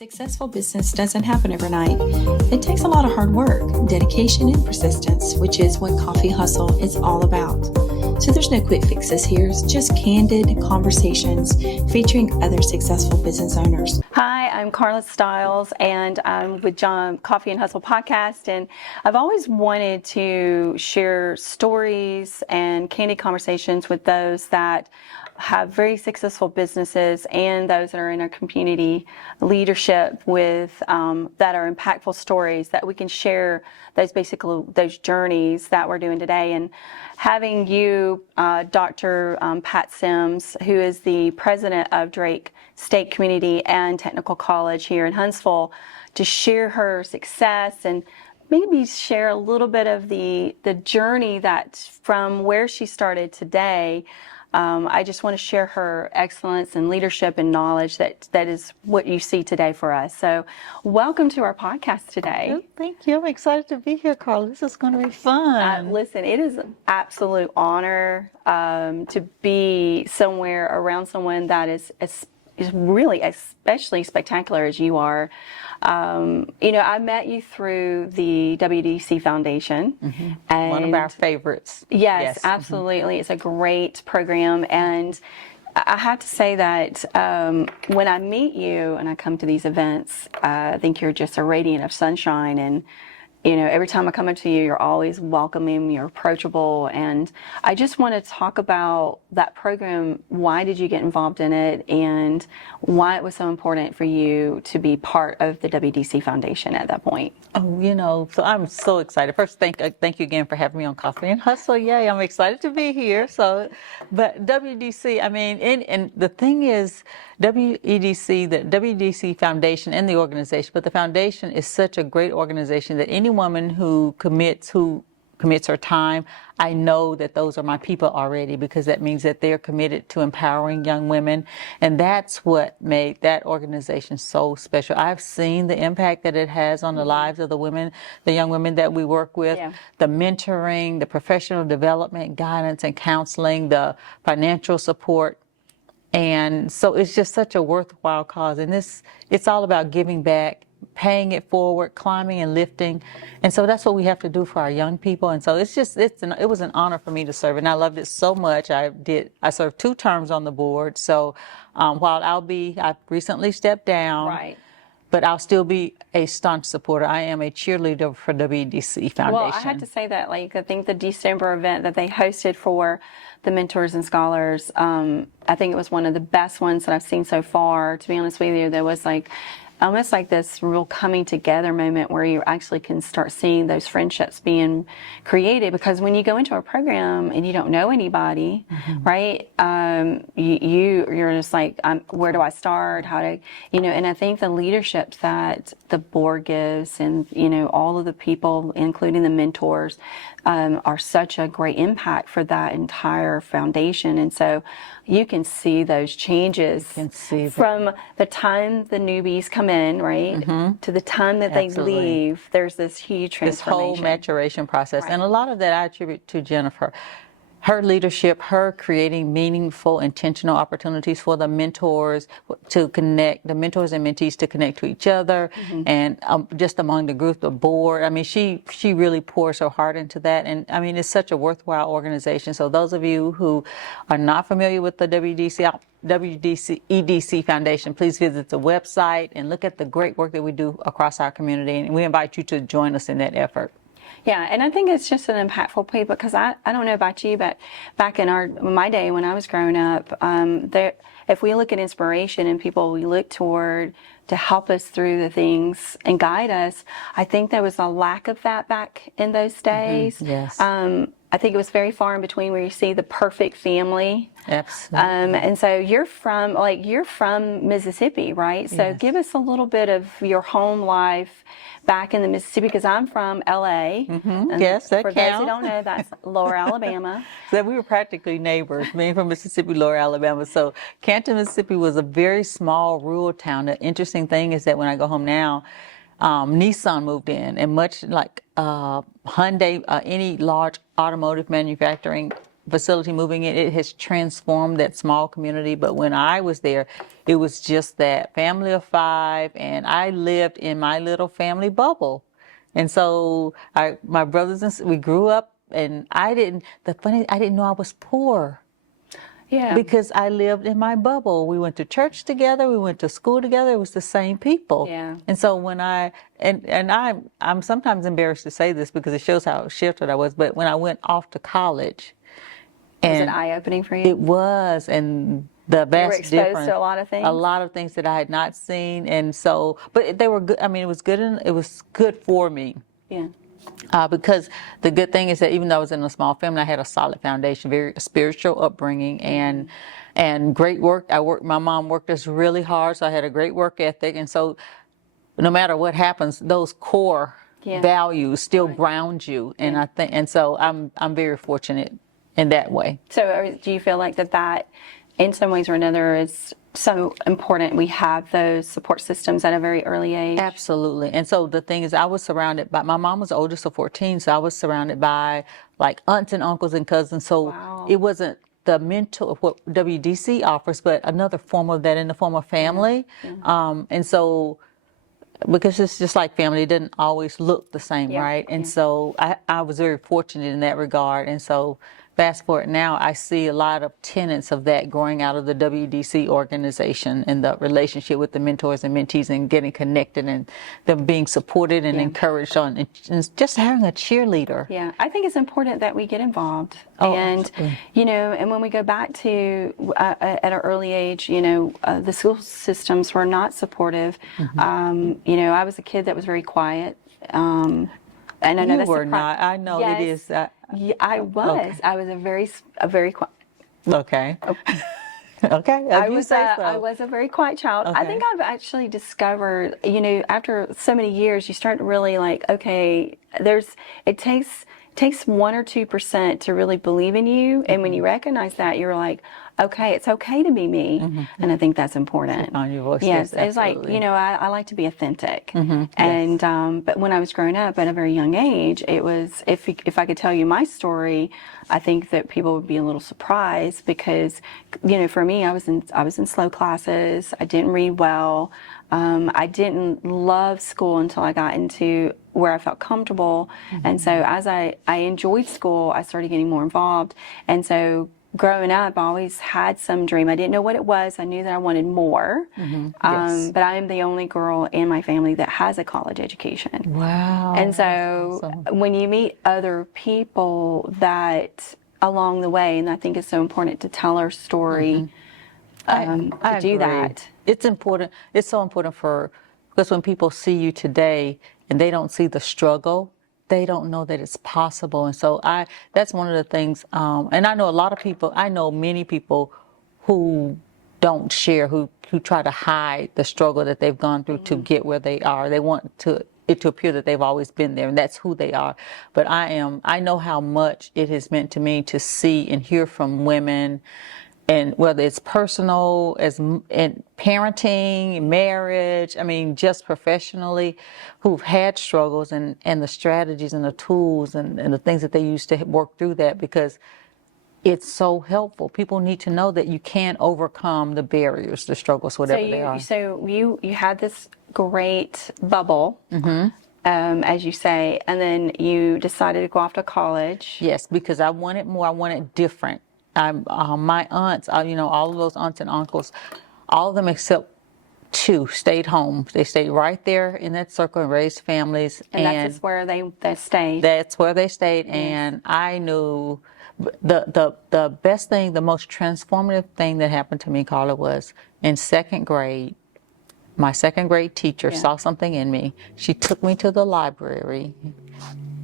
successful business doesn't happen overnight. It takes a lot of hard work, dedication, and persistence, which is what Coffee Hustle is all about. So there's no quick fixes here. It's just candid conversations featuring other successful business owners. Hi, I'm Carla Stiles, and I'm with Coffee and Hustle podcast. And I've always wanted to share stories and candid conversations with those that have very successful businesses and those that are in our community leadership with that are impactful stories that we can share those journeys that we're doing today. And having you, Dr. Pat Sims, who is the president of Drake State Community and Technical College here in Huntsville, to share her success and maybe share a little bit of the journey that from where she started today. I just want to share her excellence and leadership and knowledge that is what you see today for us. So welcome to our podcast today. Thank you. I'm excited to be here, Carla. This is going to be fun. Listen, it is an absolute honor to be somewhere around someone that is really especially spectacular as you are. I met you through the WDC Foundation. Mm-hmm. And one of our favorites. Yes, absolutely. Mm-hmm. It's a great program. And I have to say that when I meet you and I come to these events, I think you're just a radiant of sunshine. And every time I come up to you, you're always welcoming, you're approachable. And I just want to talk about that program. Why did you get involved in it, and why it was so important for you to be part of the WDC Foundation at that point? So I'm so excited. First, thank you again for having me on Coffee and Hustle. Yay, I'm excited to be here. But WDC, and the thing is, WEDC, the WDC Foundation and the organization, but the foundation is such a great organization that any woman who commits her time, I know that those are my people already, because that means that they're committed to empowering young women. And that's what made that organization so special. I've seen the impact that it has on the lives of the young women that we work with, the mentoring, the professional development, guidance and counseling, the financial support. And so it's just such a worthwhile cause. And it's all about giving back, paying it forward, climbing and lifting. And so that's what we have to do for our young people. And so it was an honor for me to serve. And I loved it so much. I served 2 terms on the board. So while I've recently stepped down. Right. But I'll still be a staunch supporter. I am a cheerleader for WDC Foundation. Well, I had to say that, I think the December event that they hosted for the mentors and scholars, I think it was one of the best ones that I've seen so far. To be honest with you, there was almost like this real coming together moment where you actually can start seeing those friendships being created. Because when you go into a program and you don't know anybody, right? You're just like, where do I start? How to, and I think the leadership that the board gives and, all of the people, including the mentors, are such a great impact for that entire foundation. And so you can see those changes from the time the newbies come in, right, to the time that they leave. There's this huge transformation. This whole maturation process. Right. And a lot of that I attribute to Jennifer. Her leadership, her creating meaningful, intentional opportunities for the mentors to connect, the mentors and mentees to connect to each other, and just among the group, the board. she really pours her heart into that. And it's such a worthwhile organization. So those of you who are not familiar with the EDC Foundation, please visit the website and look at the great work that we do across our community. And we invite you to join us in that effort. Yeah, and I think it's just an impactful plea, because I don't know about you, but back in my day when I was growing up, if we look at inspiration and people we look toward to help us through the things and guide us, I think there was a lack of that back in those days. Yes. I think it was very far in between where you see the perfect family. Absolutely. And so you're from Mississippi, right? So Yes. give us a little bit of your home life back in the Mississippi, because I'm from LA. Yes, that for counts. those who don't know, that's Lower Alabama. So we were practically neighbors, being from Mississippi, Lower Alabama. So Canton, Mississippi was a very small rural town. The interesting thing is that when I go home now, Nissan moved in, and much like Hyundai, any large automotive manufacturing facility moving in, it has transformed that small community. But when I was there, it was just that family of 5, and I lived in my little family bubble. And so my brothers and we grew up, and I didn't know I was poor. Yeah. Because I lived in my bubble. We went to church together. We went to school together. It was the same people. Yeah. And so when I'm sometimes embarrassed to say this because it shows how shifted I was. But when I went off to college, Was it eye-opening for you? it was, and the vast You were exposed difference, to a lot of things? a lot of things that I had not seen, and so, but they were good. I mean, it was good, and it was good for me. Yeah. Because the good thing is that even though I was in a small family, I had a solid foundation, very spiritual upbringing, and great work. My mom worked us really hard, so I had a great work ethic, and so no matter what happens, those core values still ground you. And I think, and so I'm very fortunate in that way. So do you feel like that in some ways or another is so important we have those support systems at a very early age? Absolutely. And so the thing is, I was surrounded by, my mom was the oldest of 14, so I was surrounded by like aunts and uncles and cousins. So it wasn't the mentor of what WDC offers, but another form of that in the form of family. And so, because it's just like family, it didn't always look the same, right? And so I was very fortunate in that regard. And so fast forward now, I see a lot of tenets of that growing out of the WDC organization and the relationship with the mentors and mentees and getting connected and them being supported and encouraged on, and just having a cheerleader. Yeah, I think it's important that we get involved. And, absolutely. You know, and when we go back to at an early age, you know, the school systems were not supportive. You know, I was a kid that was very quiet. And I know you were not. I know it is. Yeah, I was. Okay. I was a very quiet. Okay. Okay. I was a very quiet child. Okay. I think I've actually discovered, you know, after so many years, you start to really like, okay, it takes 1 or 2% to really believe in you, and when you recognize that, you're like, okay, it's okay to be me, and I think that's important. On your voice, yes, it's like, you know, I like to be authentic, and but when I was growing up at a very young age, it was if I could tell you my story, I think that people would be a little surprised because, you know, for me, I was in slow classes, I didn't read well, I didn't love school until I got into where I felt comfortable, and so as I enjoyed school, I started getting more involved, and so growing up, I always had some dream. I didn't know what it was. I knew that I wanted more. But I am the only girl in my family that has a college education. Wow. And so when you meet other people that along the way, and I think it's so important to tell our story, to do that. It's important. It's so important because when people see you today and they don't see the struggle, they don't know that it's possible. And so that's one of the things, and I know a lot of people, I know many people who don't share, who try to hide the struggle that they've gone through to get where they are. They want it to appear that they've always been there and that's who they are. But I know how much it has meant to me to see and hear from women, and whether it's personal, as in parenting, marriage, I mean, just professionally, who've had struggles and the strategies and the tools and the things that they use to work through that, because it's so helpful. People need to know that you can overcome the barriers, the struggles, whatever they are. So you had this great bubble, as you say, and then you decided to go off to college. Yes, because I wanted more. I wanted different. My aunts, you know, all of those aunts and uncles, all of them except 2 stayed home. They stayed right there in that circle and raised families. And that's where they stayed. That's where they stayed. Yes. And I knew the best thing, the most transformative thing that happened to me, Carla, was in 2nd grade. My 2nd grade teacher saw something in me. She took me to the library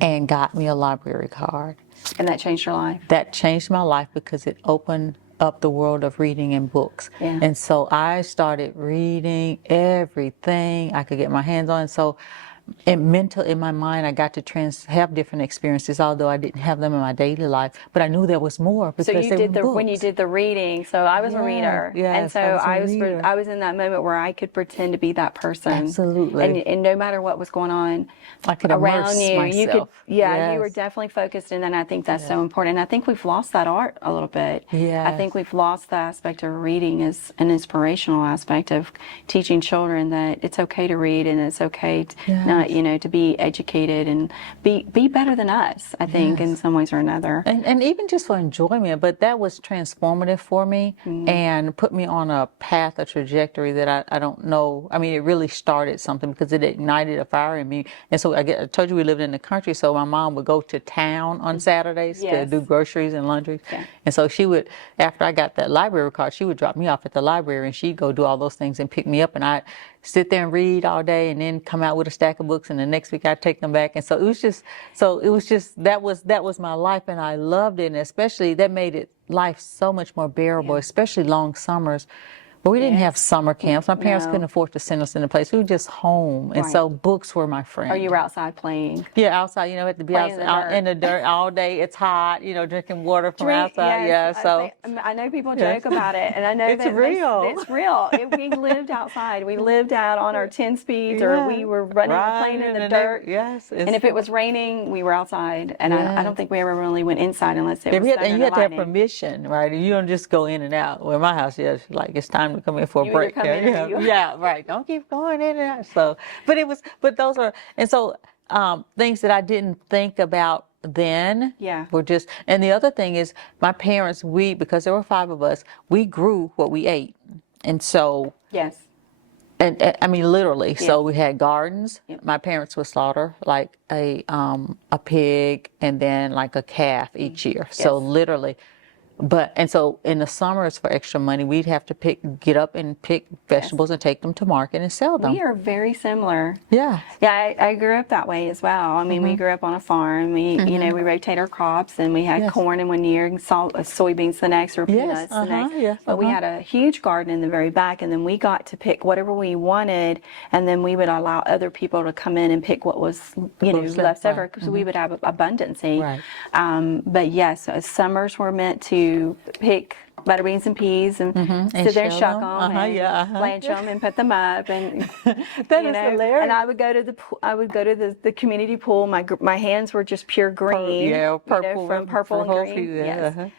and got me a library card. And that changed your life? That changed my life because it opened up the world of reading and books. Yeah. And so I started reading everything I could get my hands on. So and mental in my mind, I got to have different experiences, although I didn't have them in my daily life. But I knew there was more because So you they did were when you books. did the reading. So I was a reader, and Yes, so I was a reader. I was in that moment where I could pretend to be that person. Absolutely. And no matter what was going on I could around immerse you, you could myself. you were Yes. definitely focused, and then I think that's so important. And I think we've lost that art a little bit. I Yes. think we've lost the aspect of reading as an inspirational aspect of teaching children that it's okay to read and it's okay to not, to be educated and be better than us, I think, in some ways or another. And even just for enjoyment, but that was transformative for me and put me on a path, a trajectory that I don't know. I mean, it really started something because it ignited a fire in me. And so I told you we lived in the country, so my mom would go to town on Saturdays to do groceries and laundry. Yeah. And so she would, after I got that library card, she would drop me off at the library and she'd go do all those things and pick me up, and I'd sit there and read all day and then come out with a stack of books, and the next week I'd take them back. And so it was just that was my life, and I loved it, and especially that made life so much more bearable, especially long summers. But we didn't have summer camps. My parents couldn't afford to send us in a place. We were just home. And so books were my friend. Or you were outside playing. Yeah, outside, had to be out in the dirt all day. It's hot, drinking water from outside. Yes, so I know people joke about it, and I know it's that real. It's real. We lived outside. We lived out on our 10 speeds, or we were running and playing in the dirt. Yes. And if it was raining, we were outside. And I don't think we ever really went inside unless it was thunder and you had to have lightning. permission, right? You don't just go in and out. Well, in my house, it's time to come in for a break. Right. Don't keep going in and out. So, but those are, and so things that I didn't think about then were just, and the other thing is my parents, because there were 5 of us, we grew what we ate. And so, and I mean, literally, so we had gardens. My parents would slaughter like a pig and then like a calf each year. So literally. And so in the summers for extra money, we'd have to get up and pick vegetables and take them to market and sell them. We are very similar. Yeah. Yeah, I grew up that way as well. I mean, we grew up on a farm. We, we rotate our crops, and we had corn in one year and soybeans the next, or peanuts the next. But we had a huge garden in the very back, and then we got to pick whatever we wanted, and then we would allow other people to come in and pick what was, left over, because we would have abundancy. Right. But yes, summers were meant to pick butter beans and peas and sit there and shuck them and blanch them and put them up, and that is hilarious. And I would go to the community pool. My hands were just pure green, purple, from purple and green. Yes.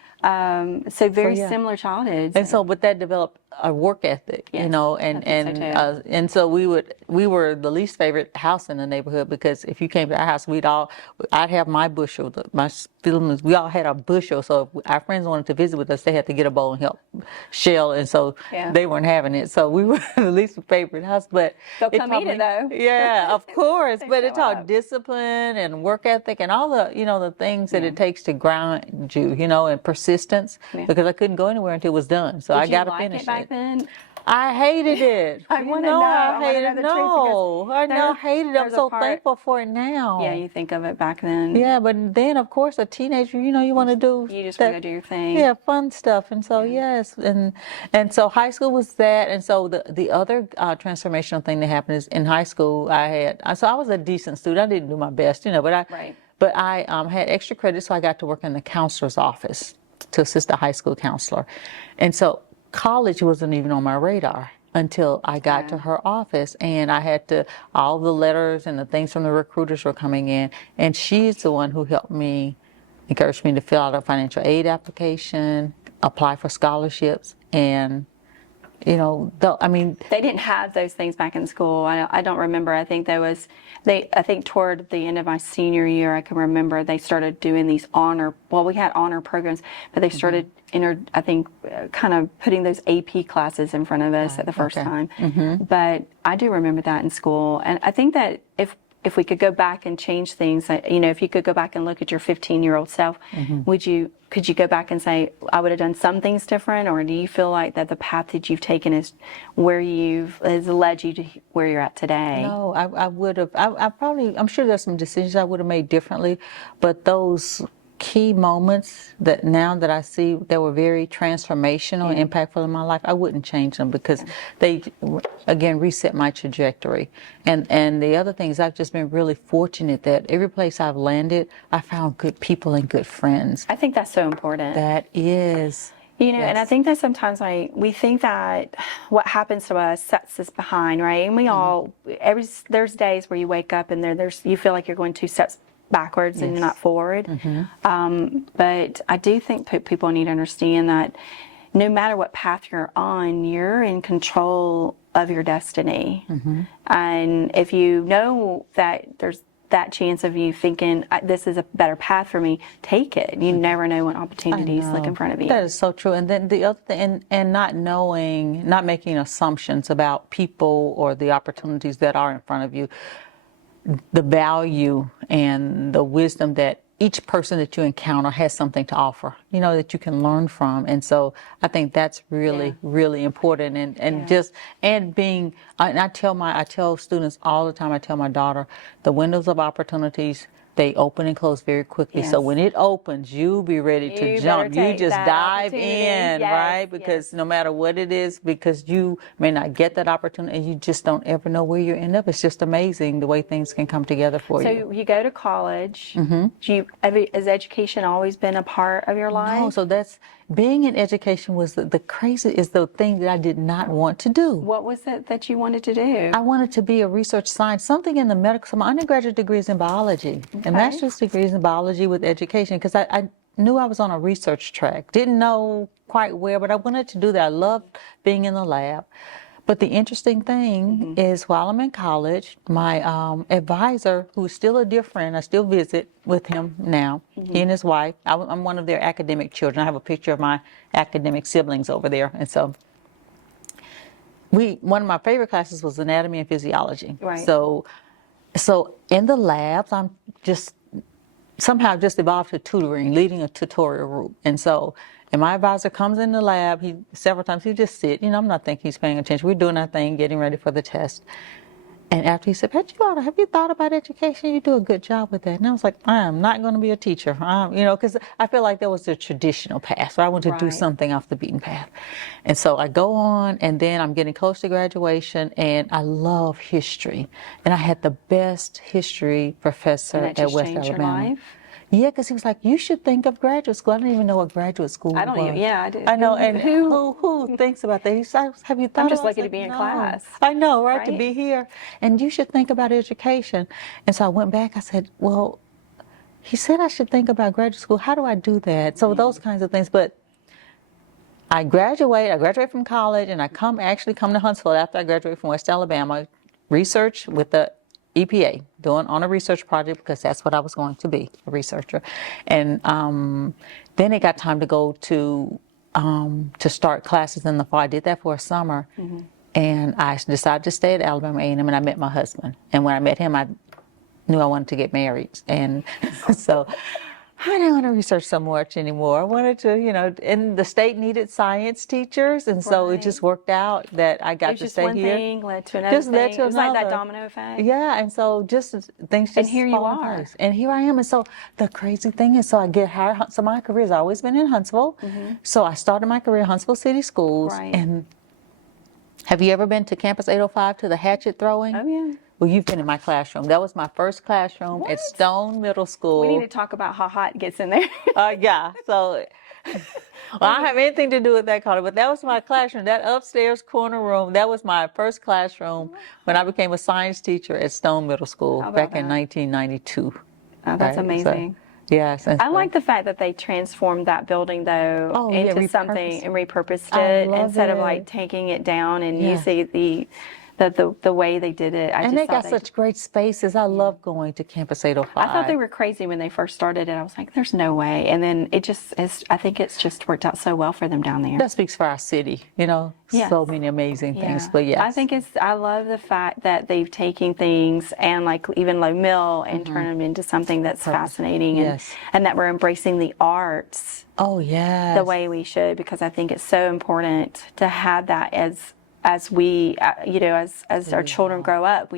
So very similar childhoods. And so, but that developed a work ethic, and so we were the least favorite house in the neighborhood, because if you came to our house, I'd have my bushel, we all had our bushel. So if our friends wanted to visit with us, they had to get a bowl and help shell, and so they weren't having it. So we were the least favorite house, but they'll come eat it though. Yeah, of course. But it taught discipline and work ethic and all the the things that it takes to ground you, and persistence. Because I couldn't go anywhere until it was done. So I got to finish it. Back then? I hated it. I want to know. I hated it. I hated it. I'm so thankful for it now. Yeah, you think of it back then. Yeah, but then, of course, a teenager, you want to do. You just want to do your thing. Yeah, fun stuff. And so, yes. And so high school was that. And so the other transformational thing that happened is in high school, I was a decent student. I didn't do my best, but I had extra credit, so I got to work in the counselor's office to assist a high school counselor. And so college wasn't even on my radar until I got to her office, and I had all the letters and the things from the recruiters were coming in, and she's the one who helped me, encouraged me to fill out a financial aid application, apply for scholarships, and they didn't have those things back in school. I don't remember. I think I think toward the end of my senior year, I can remember they started doing these we had honor programs, but they started kind of putting those AP classes in front of us at the first time. But I do remember that in school. And I think that if we could go back and change things, if you could go back and look at your 15-year-old self, could you go back and say, I would have done some things different? Or do you feel like that the path that you've taken is has led you to where you're at today? No, I would have. I'm sure there's some decisions I would have made differently, but those key moments that now that I see that were very transformational and impactful in my life, I wouldn't change them because they, again, reset my trajectory. And the other thing is I've just been really fortunate that every place I've landed, I found good people and good friends. I think that's so important. That is. You know, and I think that sometimes we think that what happens to us sets us behind, right? And we all, there's days where you wake up and you feel like you're going 2 steps backwards and you're not forward. But I do think people need to understand that no matter what path you're on, you're in control of your destiny. And if you know that there's that chance of you thinking this is a better path for me, take it. You never know what opportunities look in front of you. That is so true. And then the other thing, and not making assumptions about people or the opportunities that are in front of you. The value and the wisdom that each person that you encounter has something to offer, you know, that you can learn from. And so I think that's really, really important. And I tell students all the time, I tell my daughter, the windows of opportunities, they open and close very quickly. So when it opens, you be ready to jump. You just dive in, right? Because no matter what it is, because you may not get that opportunity and you just don't ever know where you end up. It's just amazing the way things can come together for you. So you go to college. Has education always been a part of your life? No, so that's being in education was the thing that I did not want to do. What was it that you wanted to do? I wanted to be a research science, something in the medical. So my undergraduate degree is in biology, and master's degree is in biology with education, because I knew I was on a research track. Didn't know quite where, but I wanted to do that. I loved being in the lab. But the interesting thing is, while I'm in college, my advisor, who is still a dear friend, I still visit with him now, he and his wife. I'm one of their academic children. I have a picture of my academic siblings over there. And so one of my favorite classes was anatomy and physiology. Right. So in the labs, I'm just somehow just evolved to tutoring, leading a tutorial group. And my advisor comes in the lab, several times he just sit, you know, I'm not thinking he's paying attention. We're doing our thing, getting ready for the test. And after he said, Patricia, have you thought about education? You do a good job with that. And I was like, I am not going to be a teacher, you know, because I feel like that was the traditional path. So I want to do something off the beaten path. And so I go on, and then I'm getting close to graduation, and I love history. And I had the best history professor at West Alabama. Your life? Yeah, because he was like, you should think of graduate school. I didn't even know what graduate school was. I do. I know, and who thinks about that? He said, have you thought I'm just about lucky to be in class. I know, right, to be here. And you should think about education. And so I went back, I said, well, he said I should think about graduate school. How do I do that? So those kinds of things. But I graduate from college, and I actually come to Huntsville after I graduate from West Alabama, research with the EPA, on a research project, because that's what I was going to be, a researcher. And then it got time to go to start classes in the fall. I did that for a summer, and I decided to stay at Alabama A&M, and I met my husband. And when I met him, I knew I wanted to get married. And so I didn't want to research so much anymore. I wanted to, you know, and the state needed science teachers, and so it just worked out that I got to stay here. Just one thing led to another thing. It was like that domino effect. Yeah, and so things just and here you are. Place. And here I am. And so the crazy thing is, so I get hired. So my career has always been in Huntsville. So I started my career at Huntsville City Schools. Right. And have you ever been to Campus 805 to the hatchet throwing? Oh, yeah. Well, you've been in my classroom. That was my first classroom at Stone Middle School. We need to talk about how hot it gets in there. Yeah. So, well, I don't have anything to do with that, Carla, but that was my classroom. That upstairs corner room, that was my first classroom when I became a science teacher at Stone Middle School back in 1992. Oh, that's amazing. So, yes. I like the fact that they transformed that building, though, into something and repurposed it instead of like taking it down. And you see the way they did it. And they got such great spaces. I love going to Campus 805. I thought they were crazy when they first started it. I was like, there's no way. And then it just is, I think it's just worked out so well for them down there. That speaks for our city, you know, so many amazing things. But yes. I love the fact that they've taken things and like even Low Mill and turn them into something that's fascinating and that we're embracing the arts. Oh, yes. The way we should, because I think it's so important to have that as as we, as our children grow up,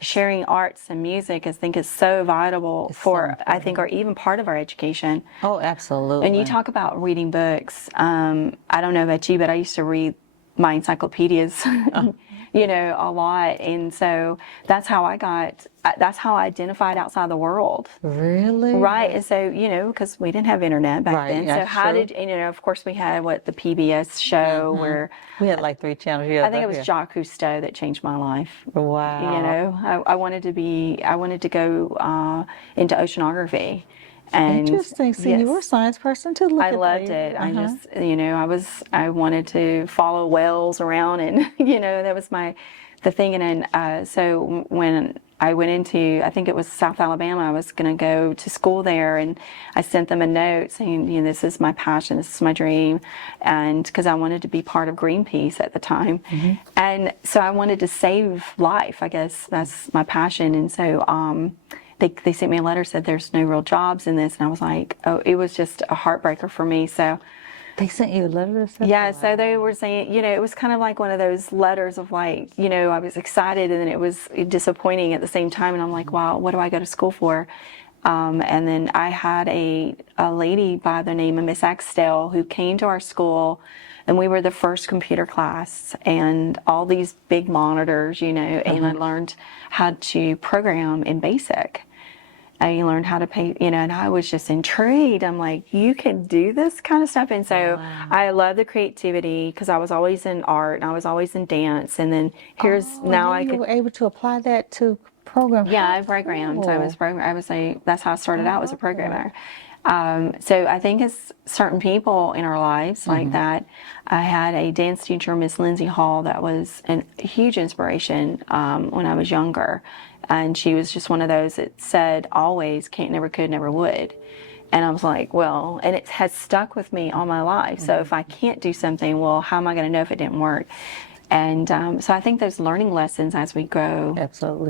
sharing arts and music, I think, is so vital for, I think, or even part of our education. Oh, absolutely. And you talk about reading books. I don't know about you, but I used to read my encyclopedias, a lot. And so that's how I identified outside the world. Really? Right. And so, because we didn't have internet back then. So how did, of course we had the PBS show where. We had like 3 channels. Yeah, I think it was Jacques Cousteau that changed my life. Wow. I wanted to go into oceanography. And interesting. See, you were a science person too. I loved it. I just, I wanted to follow whales around, and that was the thing. And then, so when I went into, I think it was South Alabama, I was going to go to school there, and I sent them a note saying, this is my passion, this is my dream, and because I wanted to be part of Greenpeace at the time, and so I wanted to save life. I guess that's my passion, and so. They sent me a letter, said there's no real jobs in this, and I was like, oh, it was just a heartbreaker for me. So they sent you a letter? Yeah, so they were saying, it was kind of like one of those letters of I was excited and then it was disappointing at the same time, and I'm like, wow, what do I go to school for? And then I had a lady by the name of Miss Axtell who came to our school, and we were the first computer class, and all these big monitors, and I learned how to program in BASIC. I learned how to pay, and I was just intrigued. I'm like, you can do this kind of stuff. And so I love the creativity because I was always in art and I was always in dance. And then you were able to apply that to program. Yeah, I programmed. Cool. That's how I started out as a programmer. So I think it's certain people in our lives like that. I had a dance teacher, Miss Lindsay Hall, that was a huge inspiration when I was younger. And she was just one of those that said always, can't, never could, never would. And I was like, well, and it has stuck with me all my life. So if I can't do something, well, how am I going to know if it didn't work? And so I think those learning lessons as we grow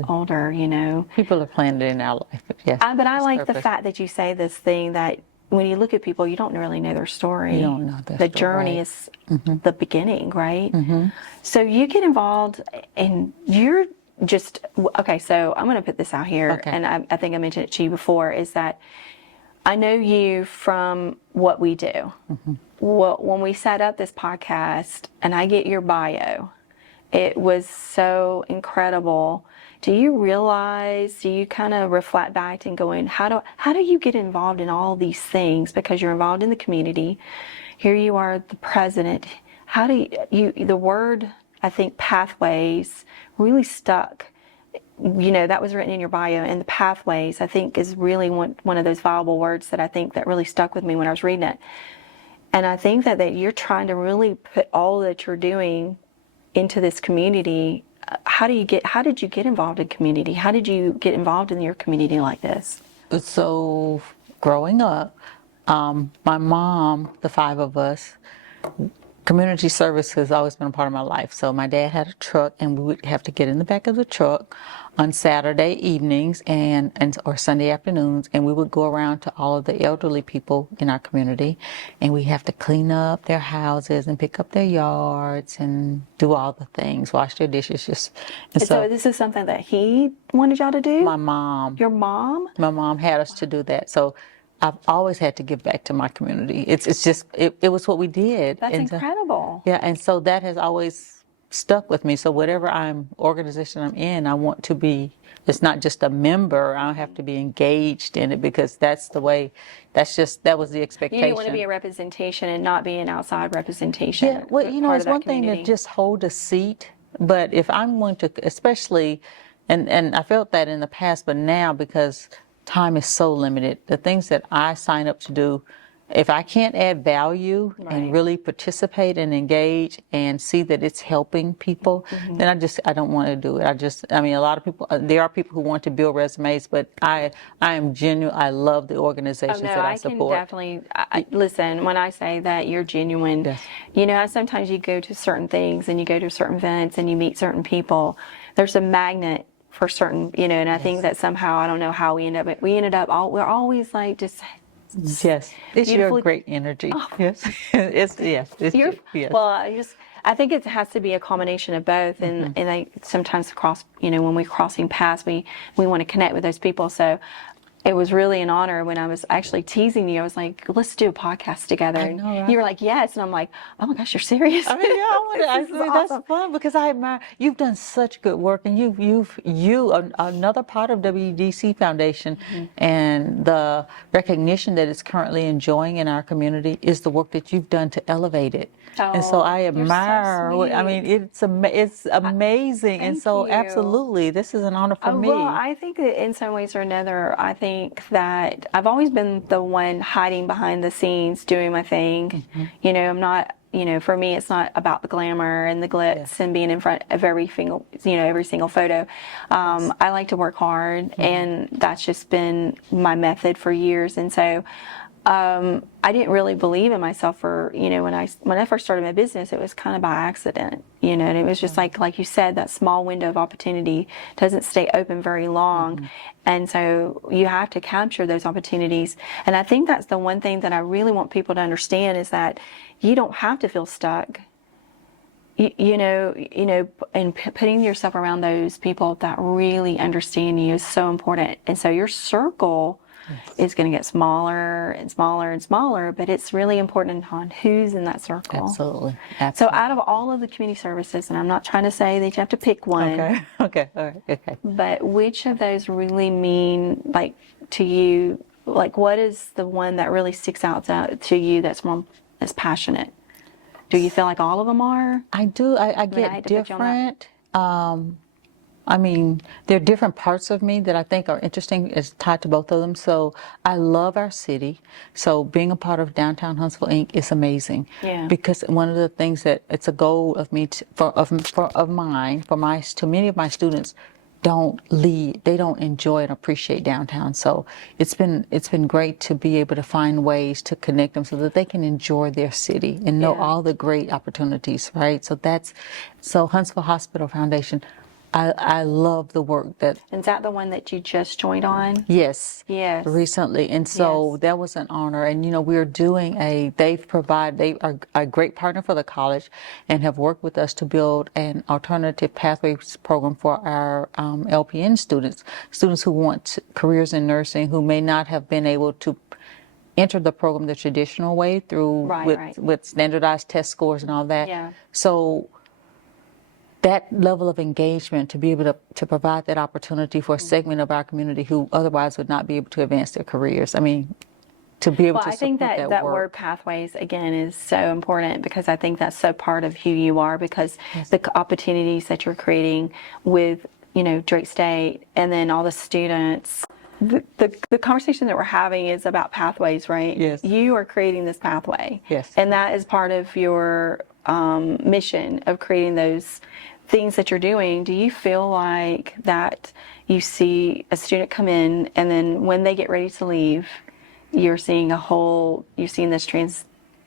older, People are planted in our life. Yes, but I like the fact that you say this thing that when you look at people, you don't really know their story. You don't know their story. The journey is the beginning, right? So you get involved and you're just, okay, so I'm going to put this out here, and I think I mentioned it to you before, is that I know you from what we do. Well, when we set up this podcast and I get your bio, it was so incredible. Do you kind of reflect back and going, how do you get involved in all these things? Because you're involved in the community. Here you are, the president. How do the word, I think, pathways really stuck. That was written in your bio, and the pathways, I think, is really one of those valuable words that I think that really stuck with me when I was reading it. And I think that you're trying to really put all that you're doing into this community. How did you get involved in community? How did you get involved in your community like this? So growing up, my mom, the 5 of us, community service has always been a part of my life. So my dad had a truck, and we would have to get in the back of the truck on Saturday evenings or Sunday afternoons, and we would go around to all of the elderly people in our community, and we have to clean up their houses and pick up their yards and do all the things, wash their dishes. And so this is something that he wanted y'all to do? My mom. Your mom? My mom had us to do that. So I've always had to give back to my community. It's just, it was what we did. That's incredible. Yeah, and so that has always stuck with me. So whatever organization I'm in, I want to be, it's not just a member, I have to be engaged in it, because that was the expectation. You want to be a representation and not be an outside representation. Yeah, well, it's one thing to just hold a seat, but if I'm going to, especially, and I felt that in the past, but now, because time is so limited, the things that I sign up to do, if I can't add value and really participate and engage and see that it's helping people, then I don't want to do it. A lot of people, there are people who want to build resumes, but I am genuine. I love the organizations that I support. I can definitely, listen, when I say that you're genuine, sometimes you go to certain things and you go to certain events and you meet certain people. There's a magnet for certain, and I think that somehow, I don't know how we ended up, we're always like just. Yes, it's your great energy. Oh. Yes, it's yes. Well, I think it has to be a combination of both, and I sometimes when we're crossing paths, we want to connect with those people. So it was really an honor when I was actually teasing you. I was like, let's do a podcast together. I know, right? And you were like, yes. And I'm like, oh my gosh, you're serious? I mean, yeah, I mean, awesome. that's fun because I admire you've done such good work, and another part of WDC Foundation, and the recognition that it's currently enjoying in our community is the work that you've done to elevate it. And so I you're so admire. I mean, it's amazing, and Thank so you. absolutely, this is an honor for me. Well, I think that in some ways or another, I think that I've always been the one hiding behind the scenes, doing my thing. I'm not. For me, it's not about the glamour and the glitz and being in front of every single photo. I like to work hard, and that's just been my method for years. And so, I didn't really believe in myself for, when I first started my business, it was kind of by accident, and it was just like you said, that small window of opportunity doesn't stay open very long. And so you have to capture those opportunities. And I think that's the one thing that I really want people to understand is that you don't have to feel stuck. And putting yourself around those people that really understand you is so important. And so your circle is going to get smaller and smaller and smaller, but it's really important on who's in that circle. Absolutely. So out of all of the community services, and I'm not trying to say that you have to pick one. Okay. All right. Okay. But which of those really mean, like, to you, like, what is the one that really sticks out to you that's passionate? Do you feel like all of them are? I do. I get different. I mean, there are different parts of me that I think are interesting is tied to both of them. So I love our city. So being a part of Downtown Huntsville Inc. is amazing. Yeah. Because one of the things that it's a goal of me to many of my students they don't enjoy and appreciate downtown. So it's been great to be able to find ways to connect them so that they can enjoy their city and know all the great opportunities, right? So Huntsville Hospital Foundation, I love the work that. Is that the one that you just joined on? Yes. Yes. Recently. And so that was an honor. And, we're doing they are a great partner for the college and have worked with us to build an alternative pathways program for our LPN students who want careers in nursing, who may not have been able to enter the program the traditional way through with standardized test scores and all that. Yeah. So that level of engagement, to be able to provide that opportunity for a segment of our community who otherwise would not be able to advance their careers. I mean, to be able to support that work. I think that word pathways, again, is so important because I think that's so part of who you are, because the opportunities that you're creating with, Drake State and then all the students. The conversation that we're having is about pathways, right? Yes. You are creating this pathway. Yes. And that is part of your mission of creating those things that you're doing. Do you feel like that you see a student come in and then when they get ready to leave, you're seeing this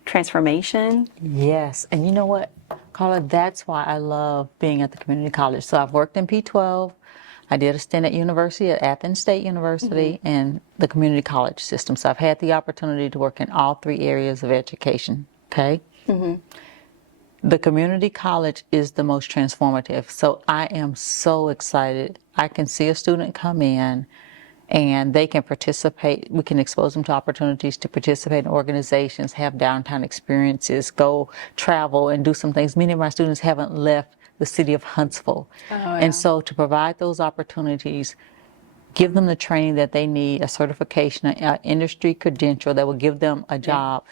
transformation? Yes. And you know what, Carla, that's why I love being at the community college. So I've worked in P12. I did a stint at Athens State University, and the community college system. So I've had the opportunity to work in all three areas of education, okay? The community college is the most transformative. So I am so excited. I can see a student come in and they can participate. We can expose them to opportunities to participate in organizations, have downtown experiences, go travel and do some things. Many of my students haven't left the city of Huntsville. And so to provide those opportunities, give them the training that they need, a certification, an industry credential that will give them a job.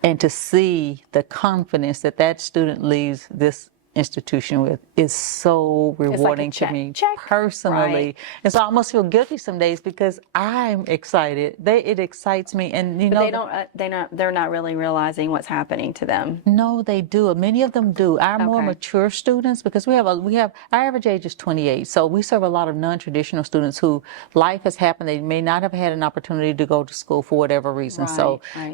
And to see the confidence that student leaves this institution with is so rewarding to me personally. And so I almost feel guilty some days because I'm excited. It excites me, and they're not really realizing what's happening to them. No, they do. Many of them do. Our more mature students, because we have our average age is 28, so we serve a lot of non-traditional students who life has happened. They may not have had an opportunity to go to school for whatever reason.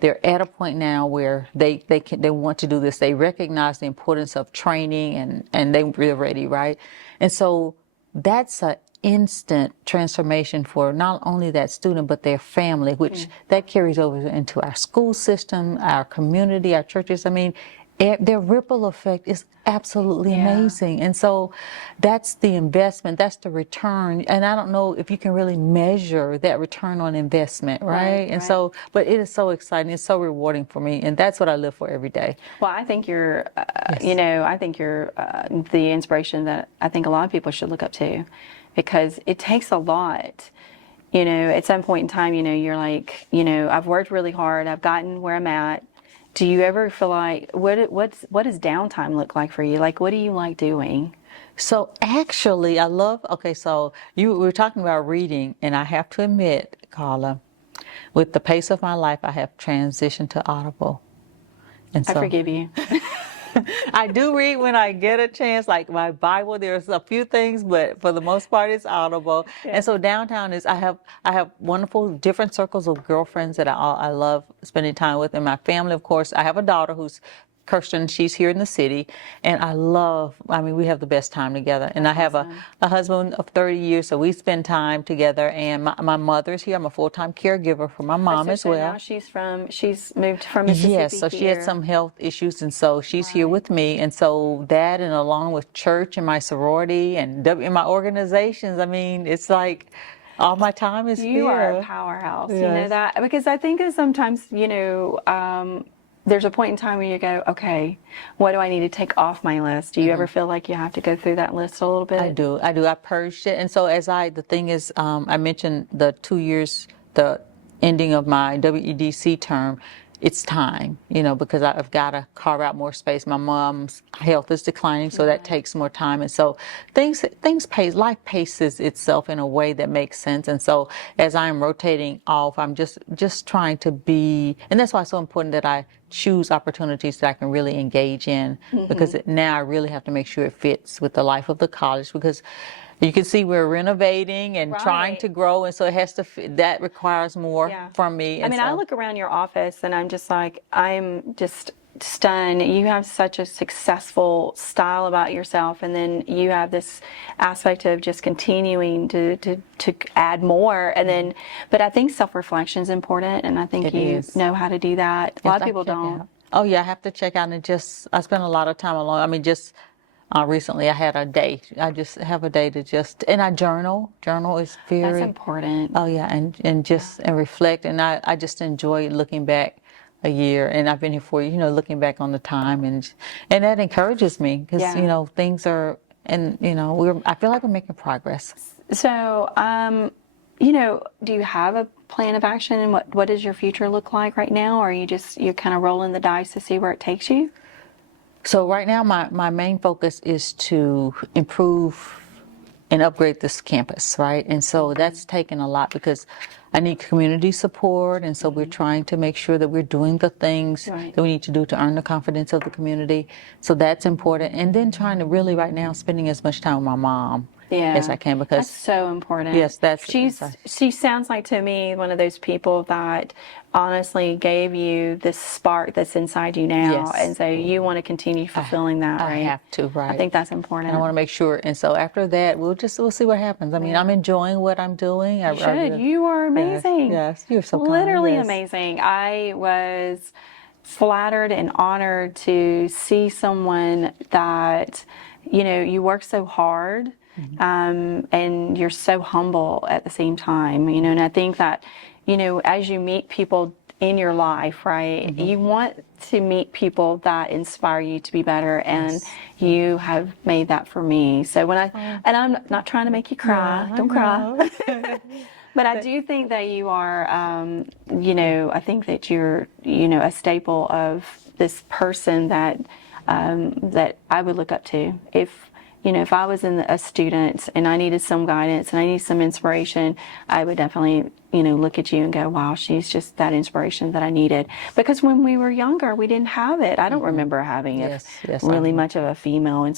They're at a point now where they want to do this. They recognize the importance of training. And they're ready, right? And so that's an instant transformation for not only that student, but their family, which that carries over into our school system, our community, our churches. I mean, their ripple effect is absolutely Yeah. amazing. And so that's the investment, that's the return. And I don't know if you can really measure that return on investment, right? And so, but it is so exciting, it's so rewarding for me, and that's what I live for every day. Well, I think you're, Yes. I think you're the inspiration that I think a lot of people should look up to, because it takes a lot. At some point in time, you're like, I've worked really hard, I've gotten where I'm at. Do you ever feel like, what does downtime look like for you? Like, what do you like doing? So actually, okay, so we were talking about reading, and I have to admit, Carla, with the pace of my life, I have transitioned to Audible. And I so forgive you. I do read when I get a chance, like my Bible. There's a few things, but for the most part, it's Audible. Yeah. And so downtown is I have wonderful different circles of girlfriends that I love spending time with, and my family, of course. I have a daughter who's Kirsten, she's here in the city, and I mean, we have the best time together. And I have a husband of 30 years, so we spend time together. And my mother's here. I'm a full-time caregiver for my mom as So well. now she's moved from Mississippi. Yes, so she had some health issues, and so she's here with me. And so that, and along with church and my sorority and in my organizations, I mean, it's like all my time is here. You are a powerhouse. Yes. You know that, because I think that sometimes, there's a point in time where you go, okay, what do I need to take off my list? Do you ever feel like you have to go through that list a little bit? I do. I purged it. And so the thing is, I mentioned the 2 years, the ending of my WEDC term, it's time, because I've got to carve out more space. My mom's health is declining, so that takes more time. And so life paces itself in a way that makes sense. And so as I'm rotating off, I'm just trying to be, and that's why it's so important that I choose opportunities that I can really engage in, because now I really have to make sure it fits with the life of the college, because you can see we're renovating and trying to grow, and so it has to that requires more from me. And I look around your office and I'm just stunned. You have such a successful style about yourself, and then you have this aspect of just continuing to add more. And then, but I think self-reflection is important, and I think you know how to do that. A lot of people don't. Oh yeah, I have to check out, and I spend a lot of time alone. I mean, recently I had a day. I just have a day to and I journal. Journal is very... That's important. Oh yeah, and reflect. And I just enjoy looking back a year, and I've been here for looking back on the time, and that encourages me, because things are, and I feel like we're making progress. So, do you have a plan of action, and what does your future look like right now? Or are you're kind of rolling the dice to see where it takes you? So right now, my main focus is to improve and upgrade this campus, right? And so that's taken a lot, because I need community support, and so we're trying to make sure that we're doing the things that we need to do to earn the confidence of the community. So that's important. And then trying to really, right now, spending as much time with my mom as I can, because that's so important. Yes, she sounds like, to me, one of those people that honestly gave you this spark that's inside you now, and so you want to continue fulfilling that, right? I have to, right? I think that's important. And I want to make sure, and so after that, we'll see what happens. I mean, I'm enjoying what I'm doing. You should. You are amazing. Yes, you're so kind. Literally amazing. I was flattered and honored to see someone that, you work so hard. And you're so humble at the same time, and I think that, as you meet people in your life, right, you want to meet people that inspire you to be better, and you have made that for me. So and I'm not trying to make you cry, don't cry, but I do think that you are, I think that you're, a staple of this person that I would look up to. If I was a student and I needed some guidance and I needed some inspiration, I would definitely, look at you and go, wow, she's just that inspiration that I needed. Because when we were younger, we didn't have it. I don't remember having really much of a female,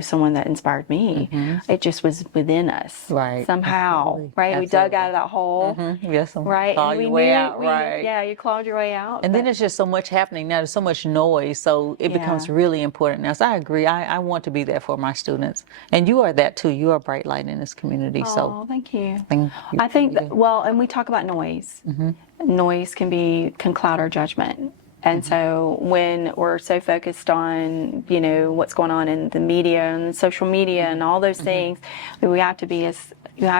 someone that inspired me. It just was within us. Somehow, Absolutely. right? We dug out of that hole. Yes, right? Claw your way out, right? Yeah, you clawed your way out. And then there's just so much happening now. There's so much noise, so it becomes really important now. So I agree. I want to be there for my students, and you are that too. You are a bright light in this community. Oh, thank you. Thank you. I think and we talk about noise. Noise can cloud our judgment. And so when we're so focused on, what's going on in the media and social media and all those things, you have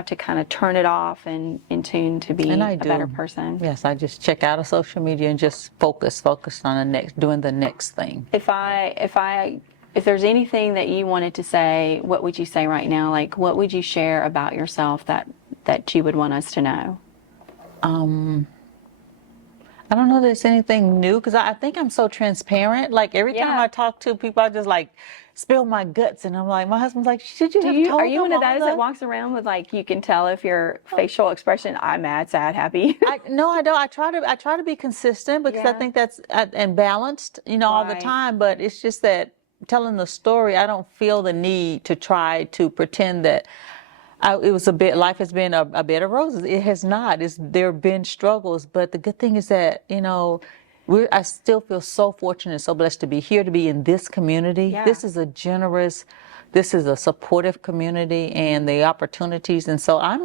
to kind of turn it off and in tune to be a better person. Yes, I just check out of social media and just focus on doing the next thing. If there's anything that you wanted to say, what would you say right now? Like, what would you share about yourself that you would want us to know? I don't know if there's anything new, because I think I'm so transparent. Like, every time I talk to people, I just like spill my guts, and I'm like, my husband's like, should you have told Are you one of those that that walks around with, like, you can tell if your facial expression, I'm mad, sad, happy? No, I don't. I try to be consistent, because I think that's and balanced, all the time. But it's just that telling the story, I don't feel the need to try to pretend that life has been a bed of roses. It has not. There have been struggles, but the good thing is that, I still feel so fortunate and so blessed to be here, to be in this community. Yeah. This is a supportive community, and the opportunities, and so I'm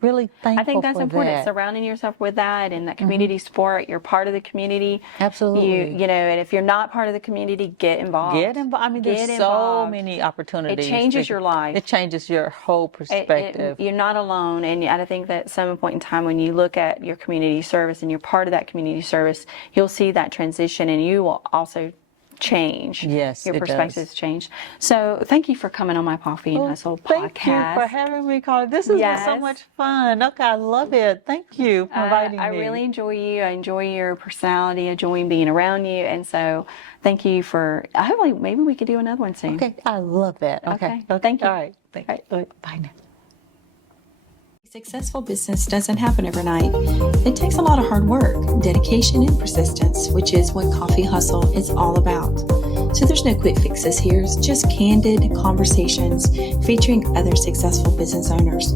really thankful. I think that's for important. that. Surrounding yourself with that and that community support. You're part of the community. Absolutely. And if you're not part of the community, get involved. Get involved. I mean, there's so many opportunities. It changes your life. It changes your whole perspective. You're not alone, and I think that at some point in time, when you look at your community service and you're part of that community service, you'll see that transition, and you will also change. Yes, your it perspectives change. So thank you for coming on my Coffee and Hustle podcast. Thank you for having me, Carla. This has been so much fun. Okay, I love it. Thank you for inviting me. I really enjoy you. I enjoy your personality. I enjoy being around you. And so thank you for, hopefully maybe we could do another one soon. Okay, I love that. Okay. Thank you. All right. Thank you. Bye now. Successful business doesn't happen overnight. It takes a lot of hard work, dedication, and persistence, which is what Coffee Hustle is all about. So there's no quick fixes here, it's just candid conversations featuring other successful business owners.